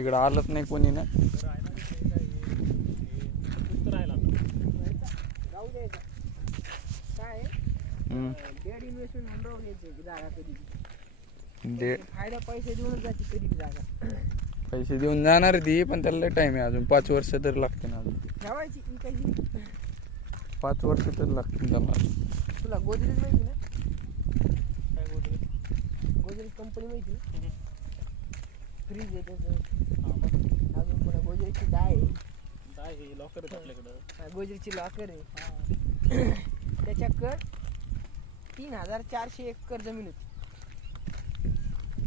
इकडं आलंच नाही कोणी ना. जाऊ द्यायचं काय डेड इन्व्हेस्टमेंट म्हणून राहून यायची जागा कधी फायदा पैसे देऊनच जाते कधी जागा. पैसे देऊन जाणार ती, पण त्याला टाइम आहे अजून 5 वर्ष तरी लागते ना. अजून ठेवायची काही 5 वर्ष तरी लागतील त्याला. तुला गोदरेज माहिती ना? काय गोदरेज कंपनी माहिती ना? फ्रीज आहे त्याचं. अजून पुन्हा गोदरेजची डाय आहे लॉकर आहे आपल्याकडं. गोदरेजची लॉकर आहे. त्याच्याकडं 3400 एकर जमीन होती.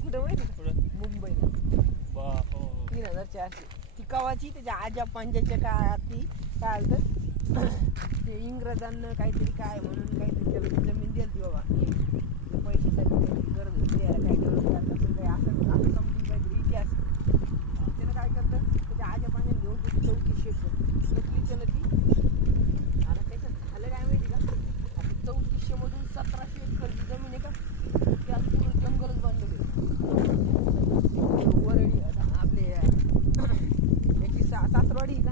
कुठं माहिती का? मुंबईला 3400. ती कवाची त्याच्या आजा पंजाच्या काळात ती काय आलं ते इंग्रजांना काहीतरी काय म्हणून काहीतरी त्याला जमीन दिली बाबा. पैशासाठी गरज होती द्यायला काय गरज काय असं समजून काहीतरी इतिहास. त्यानं काय करतं त्याच्या आजा पंजाला घेऊन 3400 एकर घेतली त्यानं ती. आणि त्याच्यात झालं काय माहिती का? आता 3400 मधून 1700 एकरची जमीन आहे का त्यात पूर्ण जंगलच बांधलेलं वरळी. आपले याची सासरवाडी का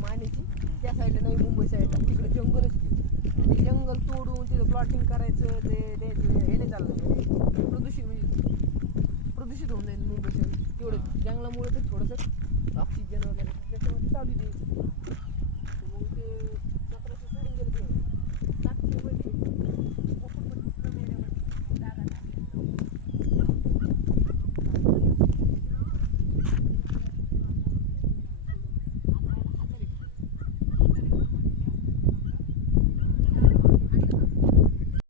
मानेची त्या साईडला नवी मुंबई साईडला तिकडे जंगलच की. ते जंगल तोडून तिथं प्लॉटिंग करायचं ते द्यायचं हे नाही चाललं. प्रदूषित होऊन जाईल मुंबई साईड. तेवढं जंगलामुळे तर थोडंसं ऑक्सिजन वगैरे त्याच्यामध्ये चालू द्यायचं. मग ते